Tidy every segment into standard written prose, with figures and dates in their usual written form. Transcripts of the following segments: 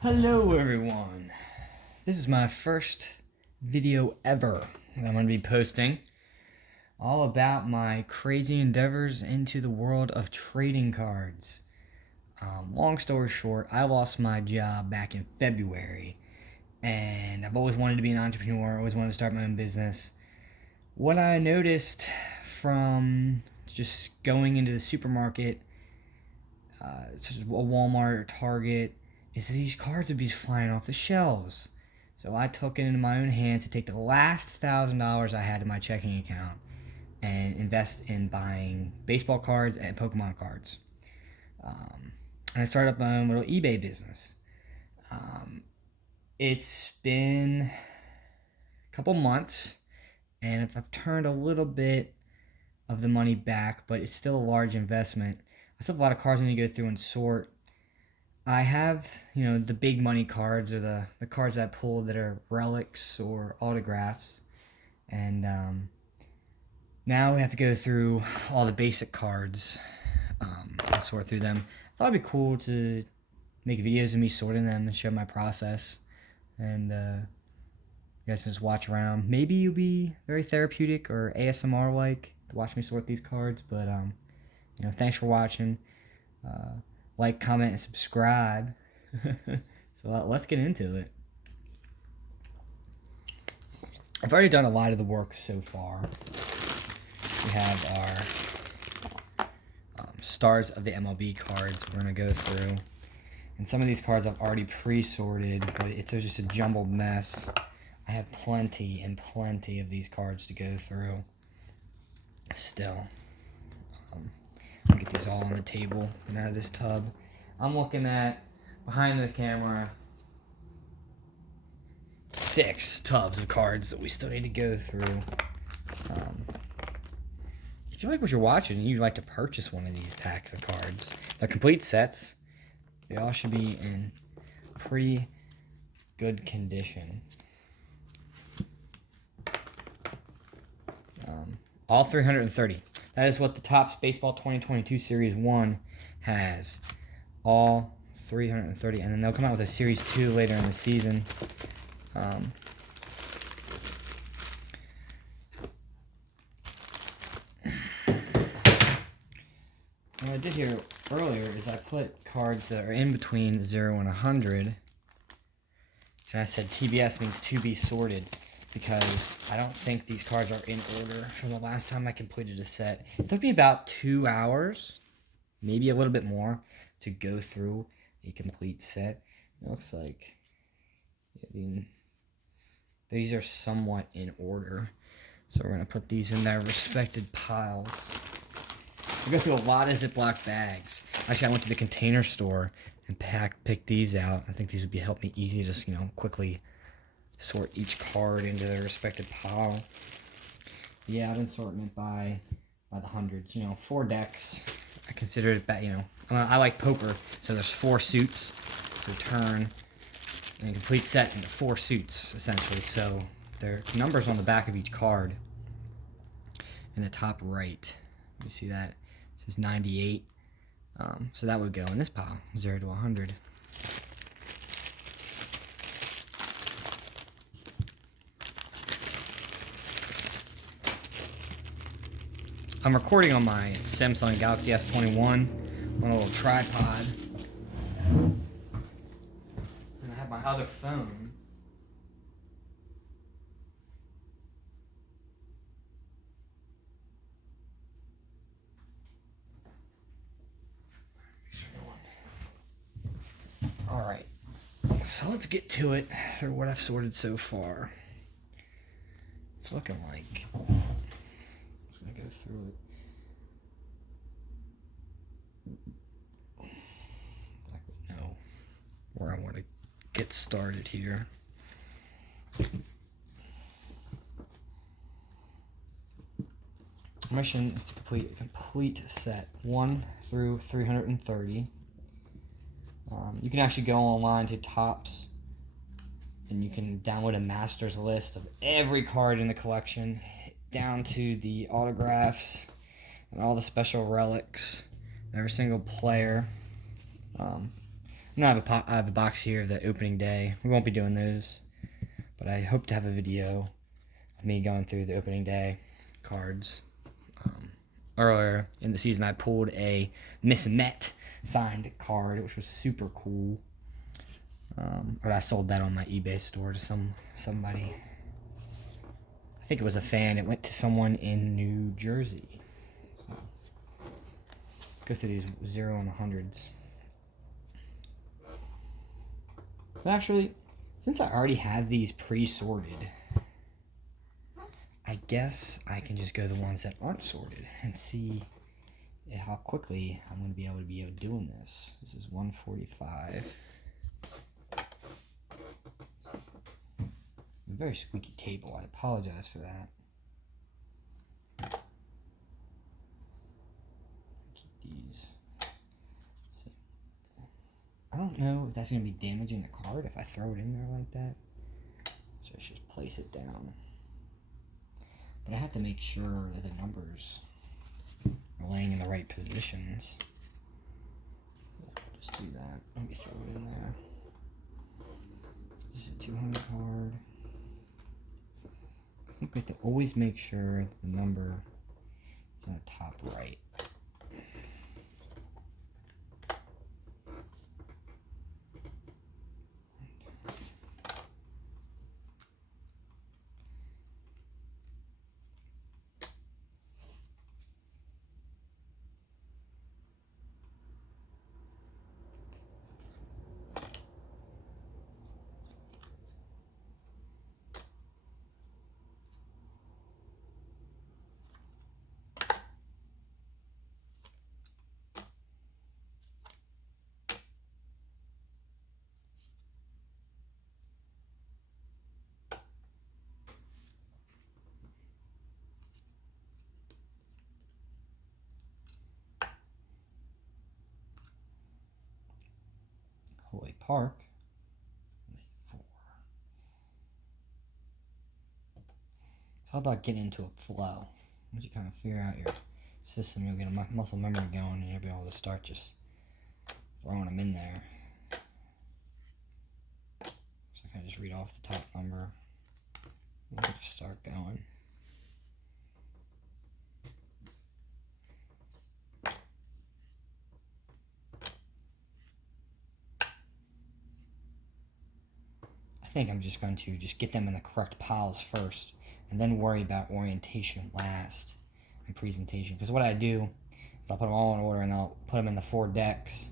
Hello everyone. This is my first video ever that I'm going to be posting, all about my crazy endeavors into the world of trading cards. Long story short, I lost my job back in February, and I've always wanted to be an entrepreneur, always wanted to start my own business. What I noticed from just going into the supermarket, such as a Walmart or Target, is that these cards would be flying off the shelves. So I took it into my own hands to take the last $1,000 I had in my checking account and invest in buying baseball cards and Pokemon cards. And I started up my own little eBay business. It's been a couple months, and I've turned a little bit of the money back, but it's still a large investment. I still have a lot of cards I need to go through and sort. I have, the big money cards, or the cards I pull that are relics or autographs. And now we have to go through all the basic cards and sort through them. I thought it'd be cool to make videos of me sorting them and show my process. And you guys can just watch around. Maybe you'll be very therapeutic or ASMR-like to watch me sort these cards. But, thanks for watching. Like, comment, and subscribe. So let's get into it. I've already done a lot of the work so far. We have our stars of the MLB cards we're going to go through. And some of these cards I've already pre-sorted, but it's just a jumbled mess. I have plenty and plenty of these cards to go through still. I'll get these all on the table and out of this tub. I'm looking at, behind this camera, 6 tubs of cards that we still need to go through. If you like what you're watching and you'd like to purchase one of these packs of cards, they're complete sets. They all should be in pretty good condition. All 330. That is what the Topps Baseball 2022 Series 1 has. All 330. And then they'll come out with a Series 2 later in the season. What I did here earlier is I put cards that are in between 0 and 100. And I said TBS means to be sorted, because I don't think these cards are in order from the last time I completed a set. It took me about 2 hours, maybe a little bit more, to go through a complete set. It looks like these are somewhat in order. So we're going to put these in their respected piles. We go through a lot of Ziploc bags. Actually, I went to the Container Store and picked these out. I think these would help me easy, just, quickly sort each card into their respective pile. Yeah, I've been sorting it by the hundreds. 4 decks. I consider it, I like poker, so there's 4 suits. So turn and a complete set into 4 suits, essentially. So there are numbers on the back of each card. In the top right, you see that? It says 98. So that would go in this pile, 0 to 100. I'm recording on my Samsung Galaxy S21 on a little tripod. And I have my other phone. Alright, so let's get to it through what I've sorted so far. It's looking like, I'm just going to go through it. Exactly know where I want to get started here. My mission is to complete a complete set 1 through 330. You can actually go online to Topps and you can download a master's list of every card in the collection, down to the autographs and all the special relics, every single player. I have a box here of the opening day. We won't be doing those, but I hope to have a video of me going through the opening day cards. Earlier in the season, I pulled a Miss Met signed card, which was super cool. But I sold that on my eBay store to somebody. I think it was a fan. It went to someone in New Jersey. So, go through these 0 and 100s. But actually, since I already have these pre-sorted, I guess I can just go the ones that aren't sorted and see how quickly I'm going to be able doing this. This is 145. A very squeaky table. I apologize for that. Keep these. So, I don't know if that's going to be damaging the card if I throw it in there like that. So I should just place it down. But I have to make sure that the numbers are laying in the right positions. Yeah, I'll just do that. Let me throw it in there. This is a 200 card. I think we have to always make sure that the number is on the top right. Holy Park. 4. It's all about getting into a flow. Once you kind of figure out your system, you'll get a muscle memory going, and you'll be able to start just throwing them in there. So I kind of just read off the top number. We'll just start going. I think I'm just going to get them in the correct piles first, and then worry about orientation last and presentation. Because what I do is I'll put them all in order, and I'll put them in the 4 decks,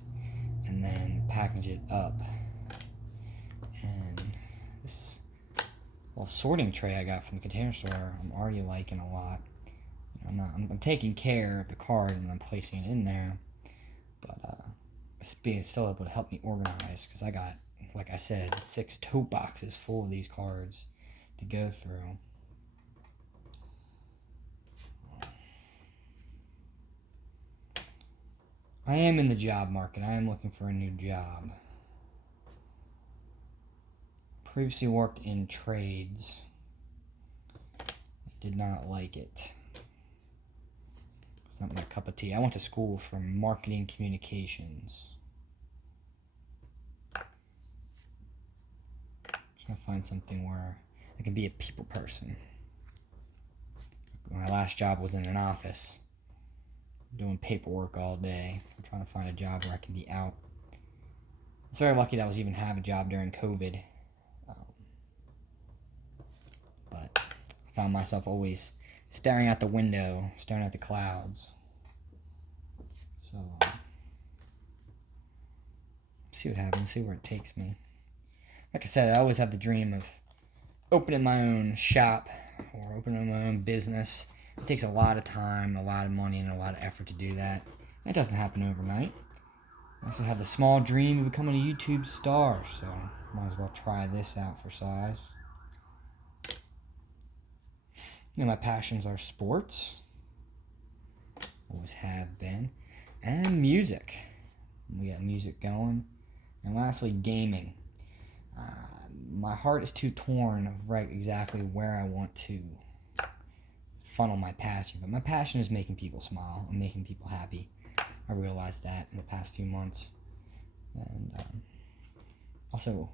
and then package it up. And this little sorting tray I got from the Container Store, I'm already liking a lot. You know, I'm taking care of the card and I'm placing it in there, but it's being still able to help me organize, because I got, like I said, 6 tote boxes full of these cards to go through. I am in the job market. I am looking for a new job. Previously worked in trades. I did not like it. It's not my cup of tea. I went to school for marketing communications. Just gonna find something where I can be a people person. My last job was in an office, doing paperwork all day. I'm trying to find a job where I can be out. It's very lucky that I was even have a job during COVID. But I found myself always staring out the window, staring at the clouds. So, see what happens, see where it takes me. Like I said, I always have the dream of opening my own shop or opening my own business. It takes a lot of time, a lot of money, and a lot of effort to do that. It doesn't happen overnight. I also have the small dream of becoming a YouTube star, so might as well try this out for size. You know, my passions are sports, always have been, and music. We got music going. And lastly, gaming. My heart is too torn of right exactly where I want to funnel my passion. But my passion is making people smile and making people happy. I realized that in the past few months. And also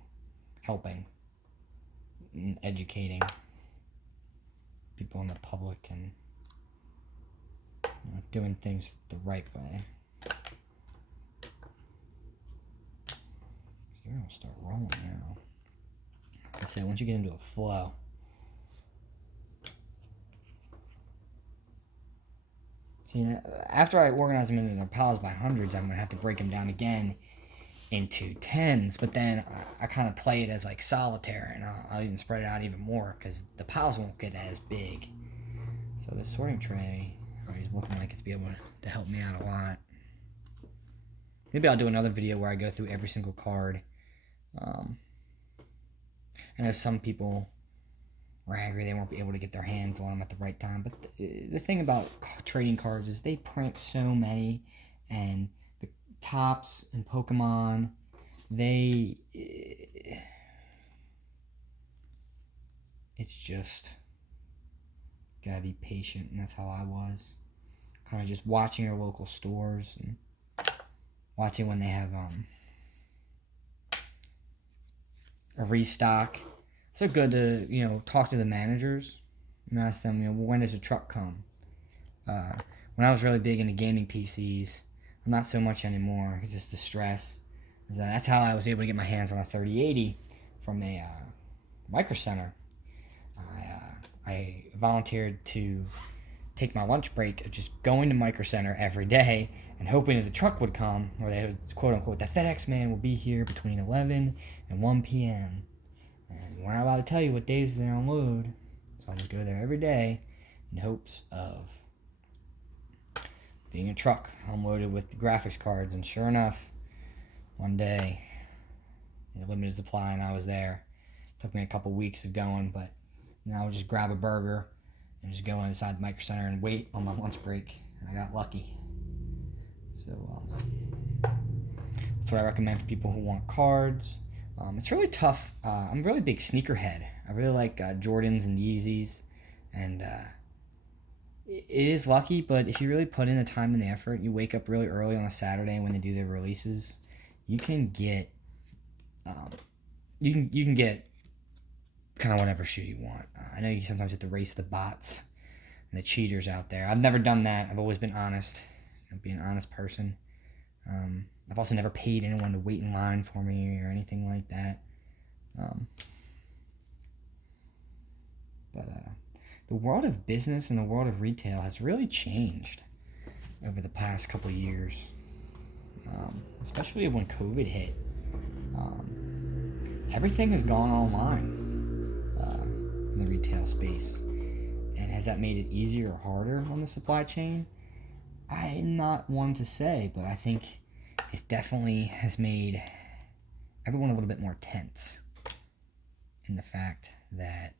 helping and educating people in the public and doing things the right way. So you're going to start rolling now. Like I said, once you get into a flow, see, after I organize them into their piles by hundreds, I'm going to have to break them down again into tens, but then I kind of play it as like solitaire, and I'll even spread it out even more because the piles won't get as big. So this sorting tray is looking like it's be able to help me out a lot. Maybe I'll do another video where I go through every single card. I know some people were angry they weren't able to get their hands on them at the right time, but the thing about trading cards is they print so many, and the Tops and Pokemon, it's just gotta be patient, and that's how I was. Kind of just watching our local stores and watching when they have a restock. It's so good to talk to the managers and ask them, when does the truck come? When I was really big into gaming PCs, I'm not so much anymore. It's just the stress. That's how I was able to get my hands on a 3080 from a Micro Center. I volunteered to take my lunch break of just going to Micro Center every day and hoping that the truck would come, or they would, quote unquote, the FedEx man will be here between 11 and 1 p.m. And we're not allowed to tell you what days they unload, so I'll just go there every day in hopes of being a truck unloaded with the graphics cards. And sure enough, one day, limited supply, and I was there. It took me a couple weeks of going, but now I would just grab a burger and just go inside the Micro Center and wait on my lunch break, and I got lucky. So that's what I recommend for people who want cards. It's really tough. I'm a really big sneakerhead. I really like Jordans and Yeezys, and it is lucky, but if you really put in the time and the effort, you wake up really early on a Saturday when they do their releases, you can get you can get kind of whatever shoe you want. I know you sometimes have to race the bots and the cheaters out there. I've never done that. I've always been honest. Be an honest person. I've also never paid anyone to wait in line for me or anything like that. But the world of business and the world of retail has really changed over the past couple of years, especially when COVID hit. Everything has gone online in the retail space. And has that made it easier or harder on the supply chain? I'm not one to say, but I think it definitely has made everyone a little bit more tense in the fact that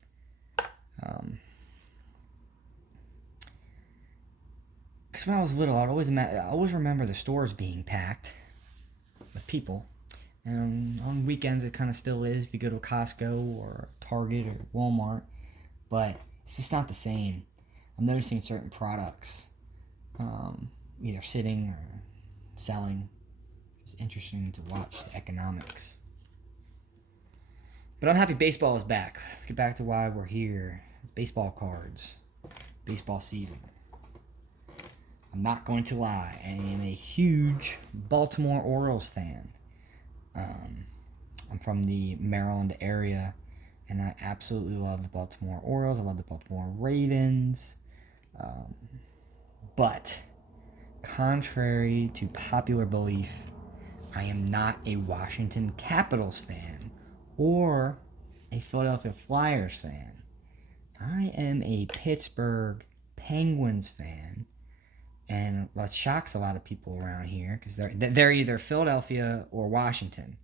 because when I was little, I always remember the stores being packed with people, and on weekends it kind of still is. If you go to a Costco or Target or Walmart, but it's just not the same. I'm noticing certain products either sitting or selling. It's interesting to watch the economics. But I'm happy baseball is back. Let's get back to why we're here. Baseball cards. Baseball season. I'm not going to lie. I am a huge Baltimore Orioles fan. I'm from the Maryland area, and I absolutely love the Baltimore Orioles. I love the Baltimore Ravens. But contrary to popular belief, I am not a Washington Capitals fan or a Philadelphia Flyers fan. I am a Pittsburgh Penguins fan, and that shocks a lot of people around here because they're either Philadelphia or Washington,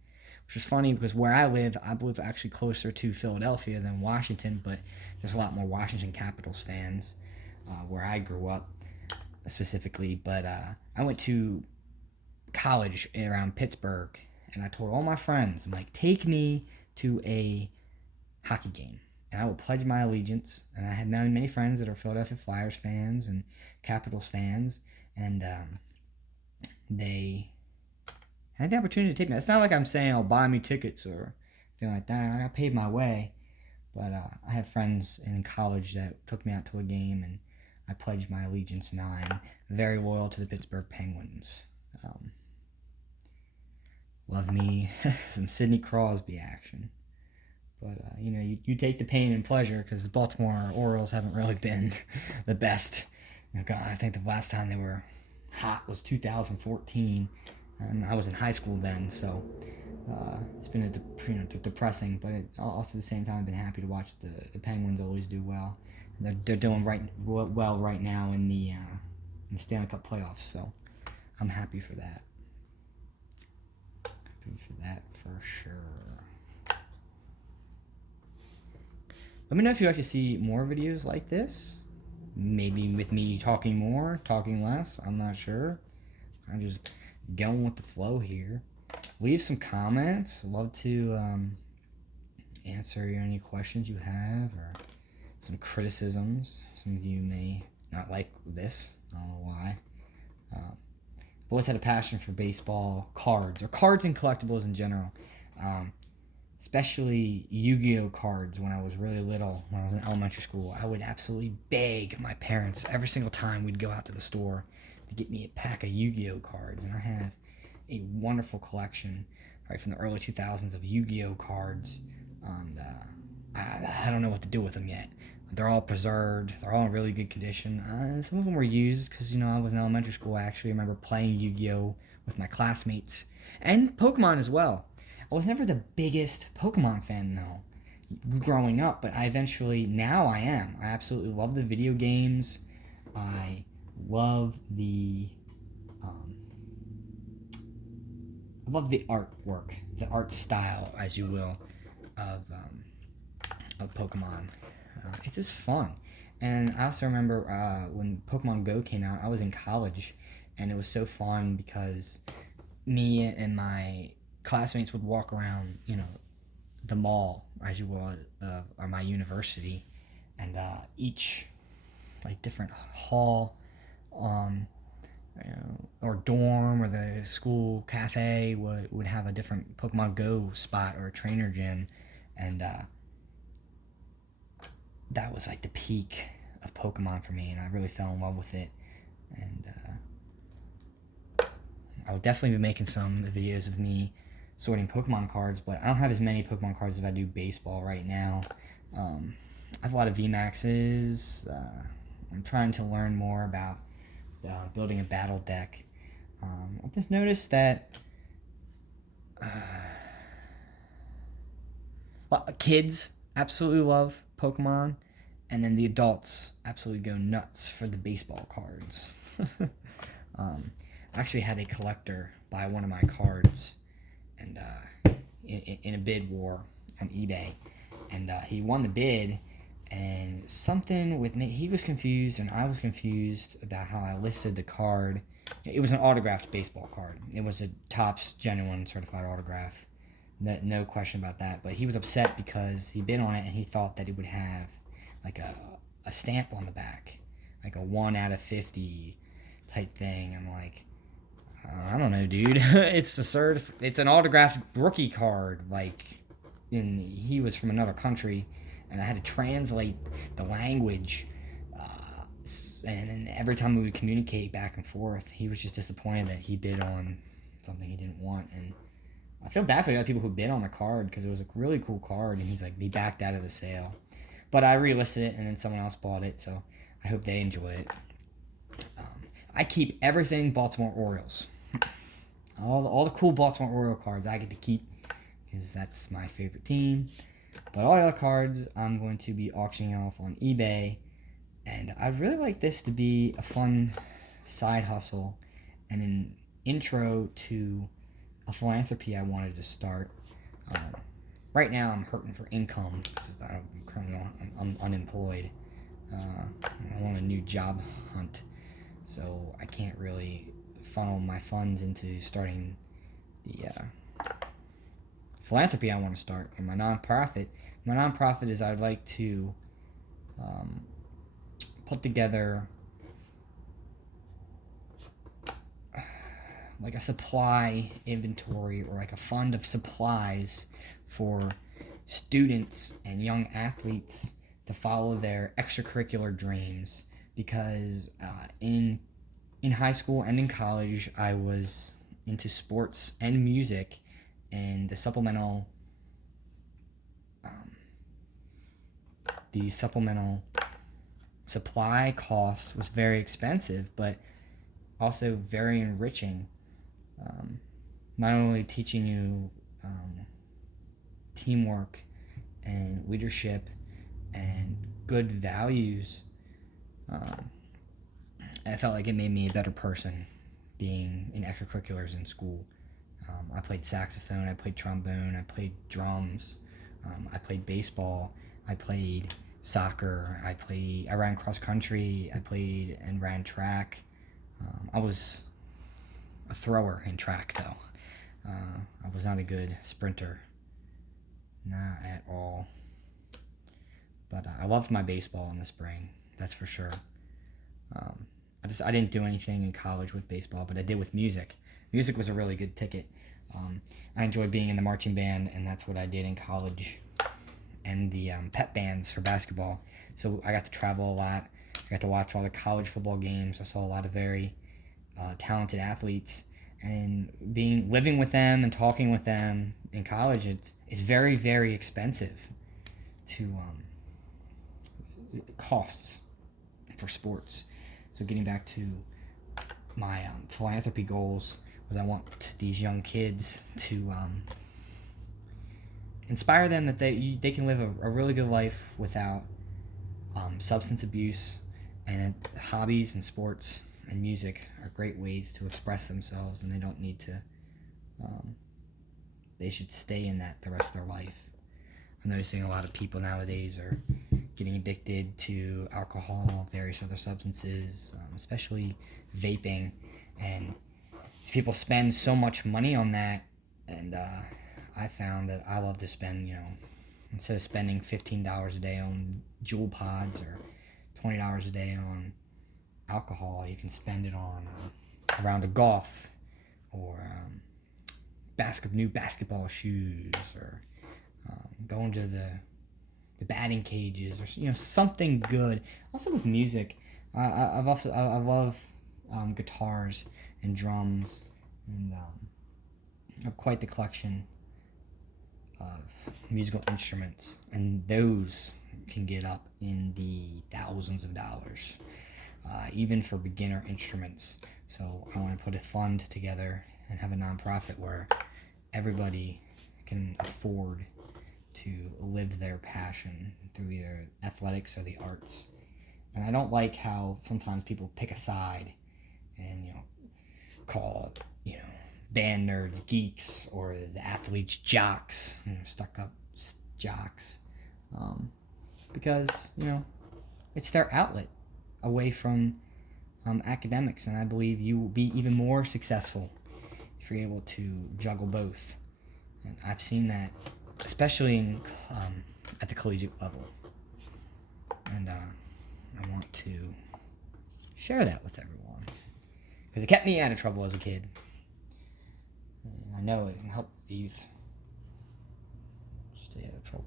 which is funny because where I live actually closer to Philadelphia than Washington, but there's a lot more Washington Capitals fans where I grew up specifically. But I went to college around Pittsburgh, and I told all my friends, I'm like, take me to a hockey game, and I will pledge my allegiance. And I had many friends that are Philadelphia Flyers fans and Capitals fans, and they I had the opportunity to take me. It's not like I'm saying, "Oh, buy me tickets" or anything like that. I got paid my way, but I had friends in college that took me out to a game, and I pledged my allegiance. Now I'm very loyal to the Pittsburgh Penguins. Love me some Sidney Crosby action. But, you take the pain and pleasure because the Baltimore Orioles haven't really been the best. God, I think the last time they were hot was 2014, and I was in high school then, so it's been depressing, but also at the same time I've been happy to watch the Penguins always do well. They're doing well right now in the Stanley Cup playoffs, so I'm happy for that. Happy for that for sure. Let me know if you'd like to see more videos like this. Maybe with me talking more, talking less. I'm not sure. I'm just going with the flow here. Leave some comments. I'd love to answer any questions you have or some criticisms. Some of you may not like this. I don't know why. I've always had a passion for baseball cards, or cards and collectibles in general. Especially Yu-Gi-Oh cards when I was really little, when I was in elementary school. I would absolutely beg my parents every single time we'd go out to the store to get me a pack of Yu-Gi-Oh cards. And I have a wonderful collection right from the early 2000s of Yu-Gi-Oh cards. And I don't know what to do with them yet. They're all preserved. They're all in really good condition. Some of them were used because, I was in elementary school. I actually remember playing Yu-Gi-Oh with my classmates. And Pokemon as well. I was never the biggest Pokemon fan, though, growing up, but now I am. I absolutely love the video games. I love the artwork, the art style, as you will, of Pokemon. It's just fun. And I also remember when Pokemon Go came out, I was in college, and it was so fun because me and my classmates would walk around, the mall, as you will, or my university, and each different hall, or dorm, or the school cafe would have a different Pokemon Go spot or a trainer gym, and that was the peak of Pokemon for me, and I really fell in love with it, and I would definitely be making some videos of me sorting Pokemon cards, but I don't have as many Pokemon cards as I do baseball right now. I have a lot of VMAXs. I'm trying to learn more about building a battle deck. I've just noticed that kids absolutely love Pokemon, and then the adults absolutely go nuts for the baseball cards. I actually had a collector buy one of my cards, and in a bid war on eBay, and he won the bid, and something with me, he was confused and I was confused about how I listed the card. It was an autographed baseball card. It was a Topps genuine certified autograph, no question about that, but he was upset because he bid on it and he thought that it would have a stamp on the back, like a 1 out of 50 type thing. I'm like, I don't know, dude. It's an autographed rookie card. And he was from another country, and I had to translate the language. And every time we would communicate back and forth, he was just disappointed that he bid on something he didn't want. And I feel bad for the other people who bid on the card because it was a really cool card, and he backed out of the sale. But I relisted it, and then someone else bought it, so I hope they enjoy it. I keep everything Baltimore Orioles. All the cool Baltimore Oriole cards I get to keep because that's my favorite team. But all the other cards I'm going to be auctioning off on eBay. And I'd really like this to be a fun side hustle and an intro to a philanthropy I wanted to start. Right now I'm hurting for income because I'm unemployed. I'm on a new job hunt. So I can't really funnel my funds into starting the philanthropy I want to start, or my nonprofit. My nonprofit is I'd like to put together like a supply inventory or like a fund of supplies for students and young athletes to follow their extracurricular dreams. Because in high school and in college, I was into sports and music, and the supplemental supply cost was very expensive, but also very enriching. Not only teaching you teamwork and leadership and good values, I felt like it made me a better person being in extracurriculars in school. I played saxophone, I played trombone, I played drums, I played baseball, I played soccer, I ran cross country, I played and ran track. I was a thrower in track though. I was not a good sprinter, not at all. But I loved my baseball in the spring, that's for sure. I didn't do anything in college with baseball, but I did with music. Music was a really good ticket. I enjoyed being in the marching band, and that's what I did in college, and the pep bands for basketball. So I got to travel a lot. I got to watch all the college football games. I saw a lot of very talented athletes, and living with them and talking with them in college. It's very, very expensive to costs for sports. So getting back to my philanthropy goals, was I want these young kids to inspire them that they can live a really good life without substance abuse, and hobbies and sports and music are great ways to express themselves, and they don't need to they should stay in that the rest of their life. I'm noticing a lot of people nowadays are getting addicted to alcohol, various other substances, especially vaping, and these people spend so much money on that, and I found that I love to spend, instead of spending $15 a day on Juul pods or $20 a day on alcohol, you can spend it on a round of golf, or new basketball shoes, or going to the batting cages, or something good. Also with music, I love guitars and drums, and I have quite the collection of musical instruments, and those can get up in the thousands of dollars, even for beginner instruments. So I want to put a fund together and have a nonprofit where everybody can afford to live their passion through either athletics or the arts. And I don't like how sometimes people pick a side and call band nerds geeks, or the athletes jocks, stuck up jocks, because it's their outlet away from academics, and I believe you will be even more successful if you're able to juggle both. And I've seen that, especially at the collegiate level, and I want to share that with everyone, because it kept me out of trouble as a kid. And I know it can help the youth stay out of trouble.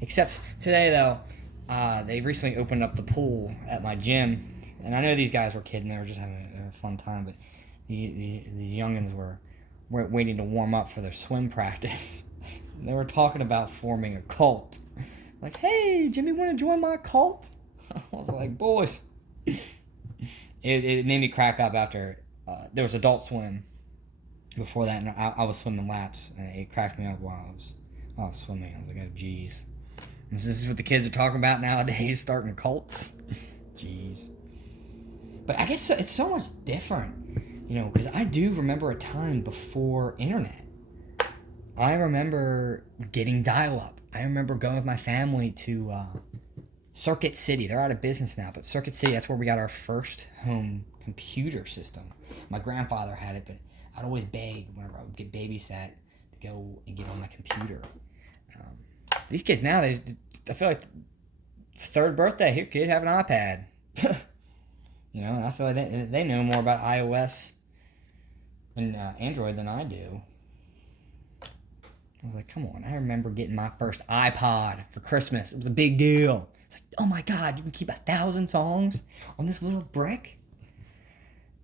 Except today, though, they recently opened up the pool at my gym, and I know these guys were kidding; they were just having a fun time. But these youngins were waiting to warm up for their swim practice. They were talking about forming a cult. Like, hey, Jimmy, want to join my cult? I was like, boys. It made me crack up after there was Adult Swim before that, and I was swimming laps, and it cracked me up while I was swimming. I was like, oh, geez. This is what the kids are talking about nowadays, starting cults? Jeez. But I guess it's so much different, because I do remember a time before internet. I remember getting dial-up. I remember going with my family to Circuit City. They're out of business now, but Circuit City, that's where we got our first home computer system. My grandfather had it, but I'd always beg whenever I would get babysat to go and get on my computer. These kids now, I feel like third birthday, here, kid, have an iPad. I feel like they know more about iOS in Android than I do. I was like, come on. I remember getting my first iPod for Christmas. It was a big deal. It's like, oh my God, you can keep 1,000 songs on this little brick?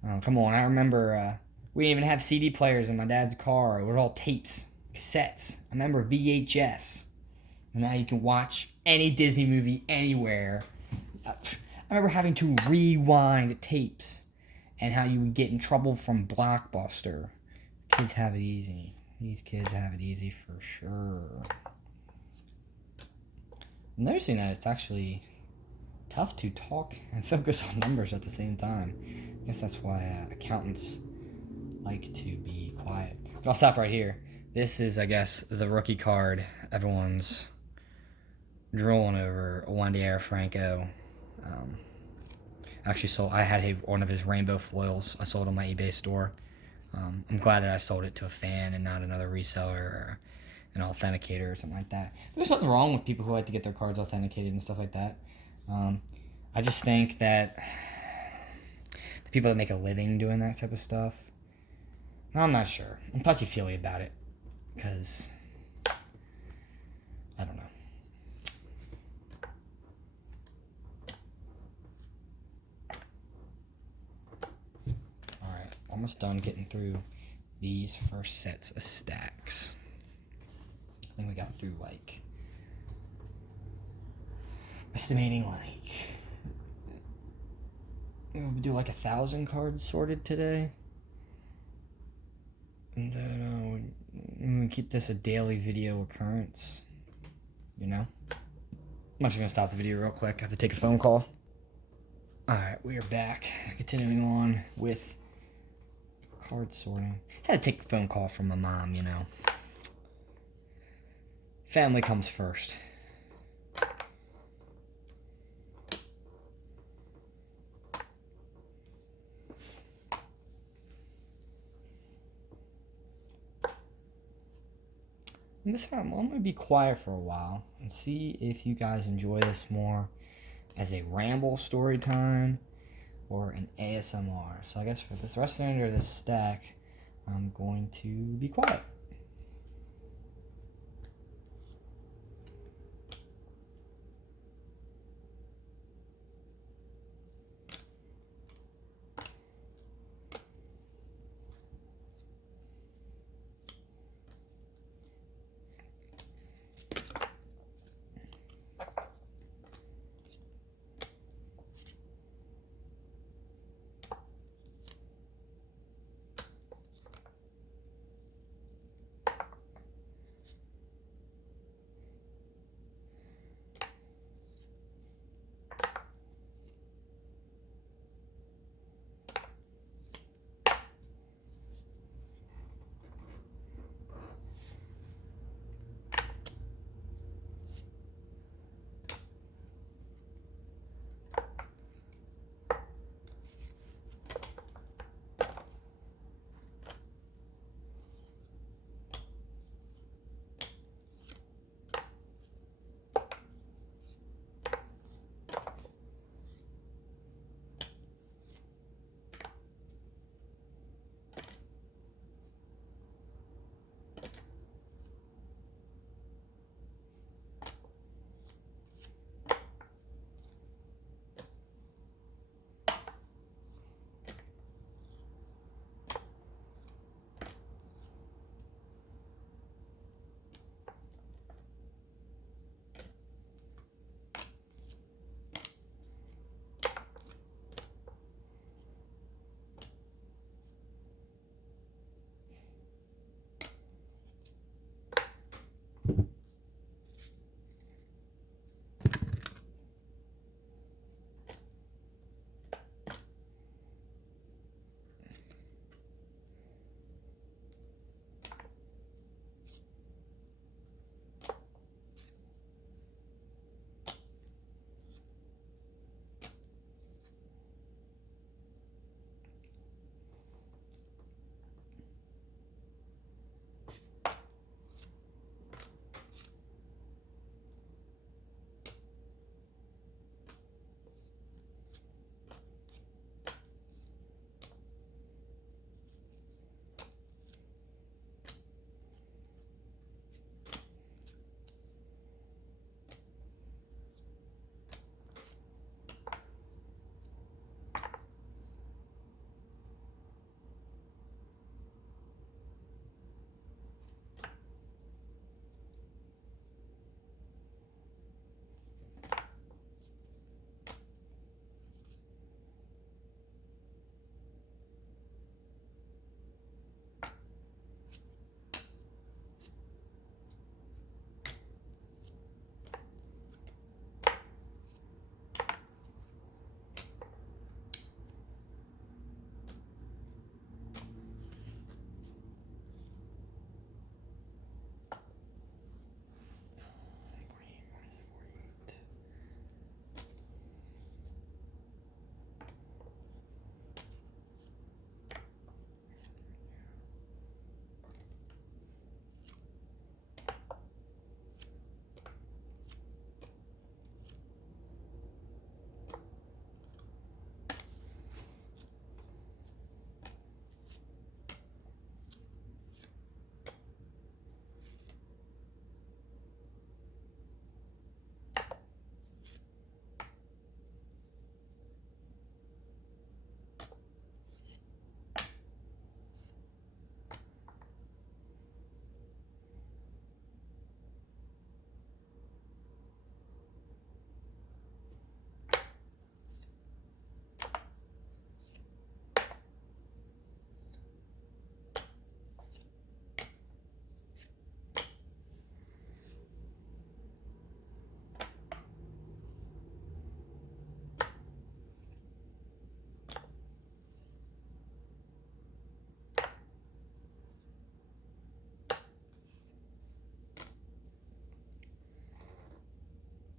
Oh, come on. I remember we didn't even have CD players in my dad's car. It was all tapes, cassettes. I remember VHS. And now you can watch any Disney movie anywhere. I remember having to rewind tapes and how you would get in trouble from Blockbuster. Kids have it easy. These kids have it easy for sure. I'm noticing that it's actually tough to talk and focus on numbers at the same time. I guess that's why accountants like to be quiet. But I'll stop right here. This is, I guess, the rookie card everyone's drooling over. Wandier Franco. Actually, I had one of his rainbow foils. I sold on my eBay store. I'm glad that I sold it to a fan and not another reseller or an authenticator or something like that. There's nothing wrong with people who like to get their cards authenticated and stuff like that. I just think that the people that make a living doing that type of stuff, I'm not sure. I'm touchy-feely about it because I don't know. Alright, almost done getting through these first sets of stacks. I think we got through like estimating like we'll do like 1,000 cards sorted today. And then we keep this a daily video occurrence. You know? I'm actually gonna stop the video real quick. I have to take a phone call. Alright, we are back. Continuing on with card sorting. I had to take a phone call from my mom, you know. Family comes first. And this time, I'm going to be quiet for a while and see if you guys enjoy this more as a ramble story time or an ASMR. So I guess for this rest of this stack, I'm going to be quiet.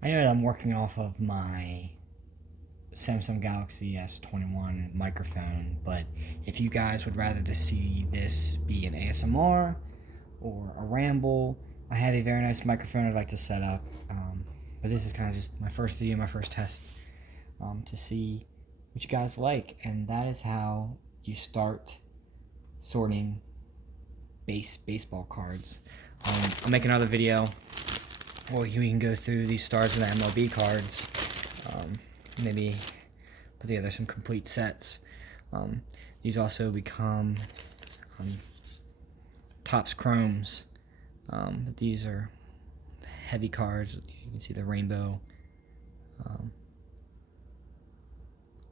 I know that I'm working off of my Samsung Galaxy S21 microphone, but if you guys would rather to see this be an ASMR or a ramble, I have a very nice microphone I'd like to set up. But this is kind of just my first video, my first test, to see what you guys like. And that is how you start sorting baseball cards. I'll make another video where we can go through these stars and the MLB cards. Maybe put together some complete sets. These also become Topps Chromes. But these are heavy cards. You can see the rainbow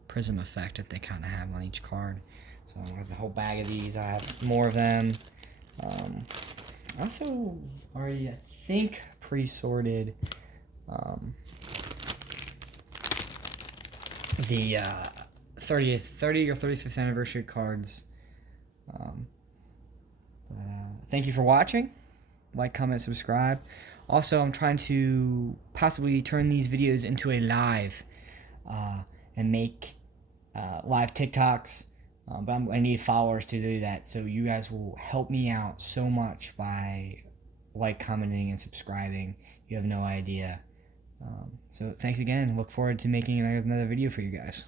prism effect that they kind of have on each card. So I have the whole bag of these. I have more of them. I also already, I think, pre-sorted the 30 or 35th anniversary cards. Thank you for watching. Like, comment, subscribe. Also, I'm trying to possibly turn these videos into a live and make live TikToks. But I need followers to do that. So you guys will help me out so much by commenting, and subscribing. You have no idea. So thanks again. Look forward to making another video for you guys.